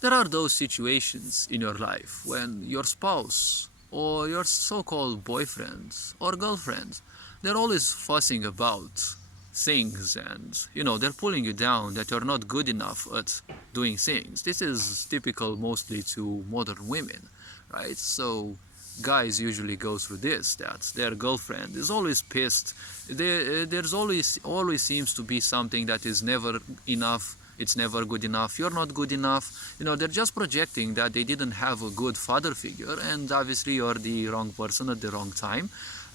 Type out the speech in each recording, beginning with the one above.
There are those situations in your life when your spouse or your so-called boyfriends or girlfriends, they're always fussing about things, and they're pulling you down that you're not good enough at doing things. This is typical mostly to modern women, right? So guys usually go through this, that their girlfriend is always pissed. There's always seems to be something that is never enough. It's never good enough. You're not good enough. They're just projecting that they didn't have a good father figure, and obviously you're the wrong person at the wrong time.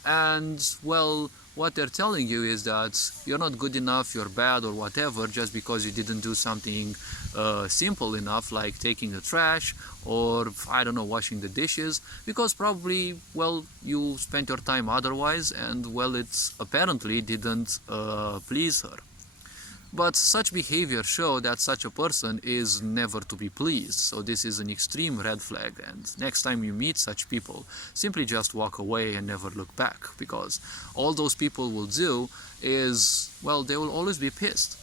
And well, what they're telling you is that you're not good enough, you're bad or whatever, just because you didn't do something simple enough, like taking the trash or, I don't know, washing the dishes, because probably, well, you spent your time otherwise, and well, it apparently didn't please her. But such behavior shows that such a person is never to be pleased. So this is an extreme red flag, and next time you meet such people, simply just walk away and never look back, because all those people will do is, well, they will always be pissed.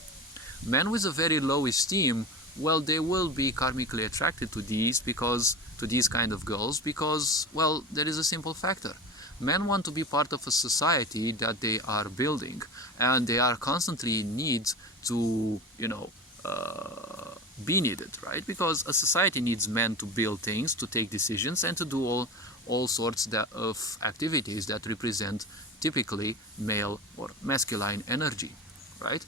Men with a very low esteem, well, they will be karmically attracted to these kind of girls, because, well, there is a simple factor. Men want to be part of a society that they are building, and they are constantly in need to, be needed, right? Because a society needs men to build things, to take decisions, and to do all sorts of activities that represent typically male or masculine energy, right?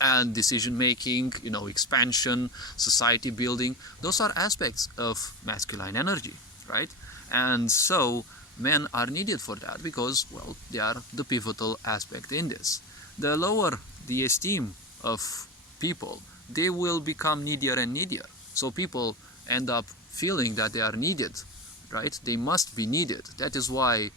And decision making, expansion, society building, those are aspects of masculine energy, right? And so men are needed for that, because, well, they are the pivotal aspect in this. The lower the esteem of people, they will become needier and needier. So people end up feeling that they are needed, right? They must be needed. That is why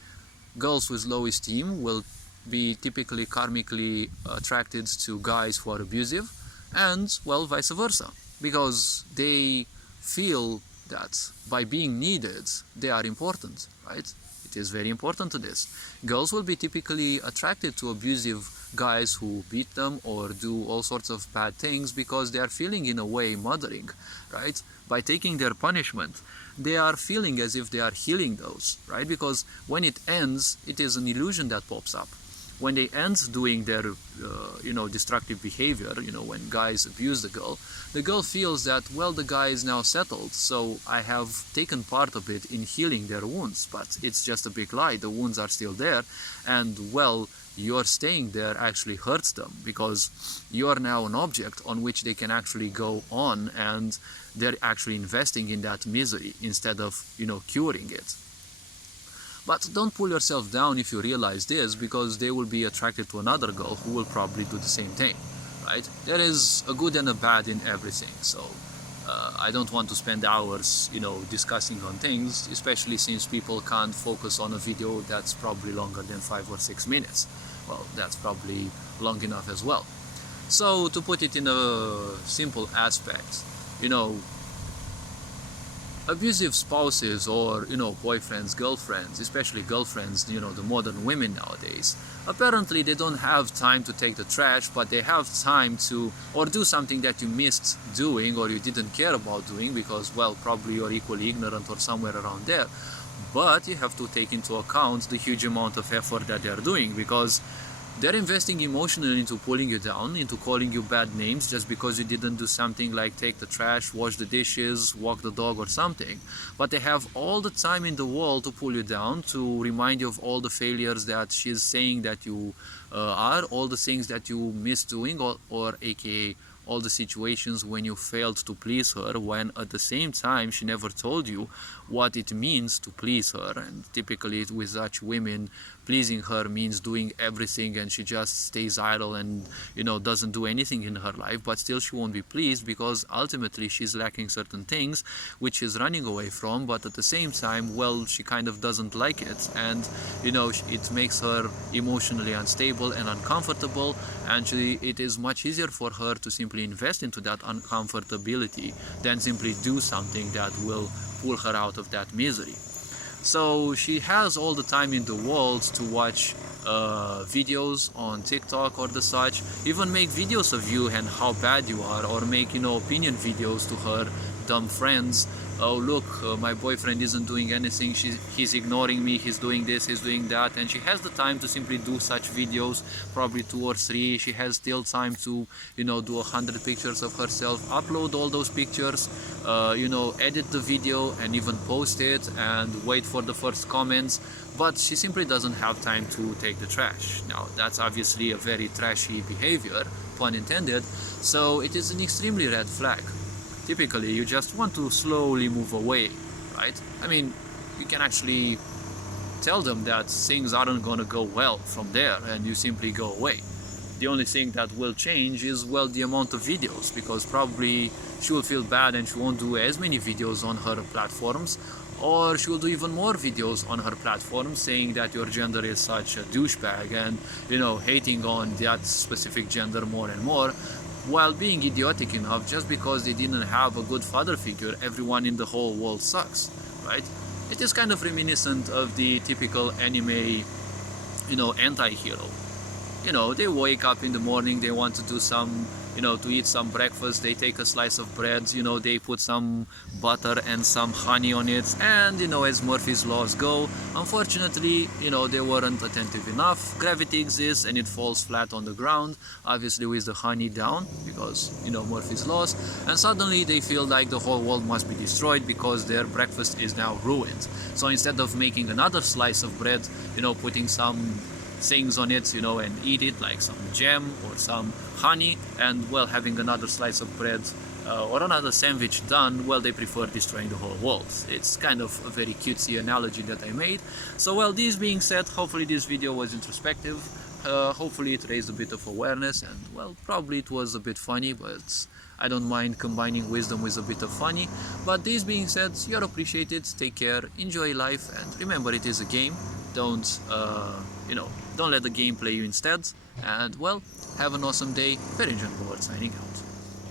girls with low esteem will be typically karmically attracted to guys who are abusive, and, well, vice versa, because they feel that by being needed, they are important, right? It is very important to this. Girls will be typically attracted to abusive guys who beat them or do all sorts of bad things, because they are feeling, in a way, mothering, right? By taking their punishment, they are feeling as if they are healing those, right? Because when it ends, it is an illusion that pops up. When they end doing their, destructive behavior, when guys abuse the girl feels that, well, the guy is now settled, so I have taken part of it in healing their wounds. But it's just a big lie. The wounds are still there, and, well, your staying there actually hurts them, because you're now an object on which they can actually go on, and they're actually investing in that misery instead of, curing it. But don't pull yourself down if you realize this, because they will be attracted to another girl who will probably do the same thing, right? There is a good and a bad in everything. So I don't want to spend hours, discussing on things, especially since people can't focus on a video that's probably longer than 5 or 6 minutes. Well, that's probably long enough as well. So to put it in a simple aspect, abusive spouses or, boyfriends, girlfriends, especially girlfriends, the modern women nowadays, apparently they don't have time to take the trash, but they have time to, or do something that you missed doing or you didn't care about doing, because, well, probably you're equally ignorant or somewhere around there. But you have to take into account the huge amount of effort that they're doing, because they're investing emotionally into pulling you down, into calling you bad names just because you didn't do something like take the trash, wash the dishes, walk the dog or something. But they have all the time in the world to pull you down, to remind you of all the failures that she's saying that you are, all the things that you miss doing, or aka all the situations when you failed to please her, when at the same time she never told you what it means to please her. And typically with such women, pleasing her means doing everything, and she just stays idle and doesn't do anything in her life, but still she won't be pleased, because ultimately she's lacking certain things which she's running away from. But at the same time, well, she kind of doesn't like it, and it makes her emotionally unstable and uncomfortable, and it is much easier for her to simply invest into that uncomfortability than simply do something that will pull her out of that misery. So she has all the time in the world to watch videos on TikTok or the such, even make videos of you and how bad you are, or make, opinion videos to her dumb friends. Oh look, my boyfriend isn't doing anything, he's ignoring me, he's doing this, he's doing that. And she has the time to simply do such videos, probably 2 or 3. She has still time to do 100 pictures of herself, upload all those pictures, edit the video and even post it and wait for the first comments. But she simply doesn't have time to take the trash. Now that's obviously a very trashy behavior, pun intended, so it is an extremely red flag. Typically you just want to slowly move away, right? I mean, you can actually tell them that things aren't gonna go well from there and you simply go away. The only thing that will change is, well, the amount of videos, because probably she will feel bad and she won't do as many videos on her platforms, or she will do even more videos on her platform saying that your gender is such a douchebag and hating on that specific gender more and more, while being idiotic enough just because they didn't have a good father figure. Everyone in the whole world sucks, right? It is kind of reminiscent of the typical anime, anti-hero. They wake up in the morning, they want to do some, to eat some breakfast, they take a slice of bread, they put some butter and some honey on it, and as Murphy's laws go, unfortunately, they weren't attentive enough. Gravity exists and it falls flat on the ground, obviously with the honey down, because Murphy's laws, and suddenly they feel like the whole world must be destroyed because their breakfast is now ruined. So instead of making another slice of bread, putting some things on it, and eat it, like some jam or some honey, and, well, having another slice of bread or another sandwich done, well, they prefer destroying the whole world. It's kind of a very cutesy analogy that I made. So, well, this being said, hopefully this video was introspective, hopefully it raised a bit of awareness, and, well, probably it was a bit funny, but I don't mind combining wisdom with a bit of funny. But this being said, you're appreciated, take care, enjoy life, and remember, it is a game. Don't let the game play you instead. And, well, have an awesome day. Ferenc Board signing out.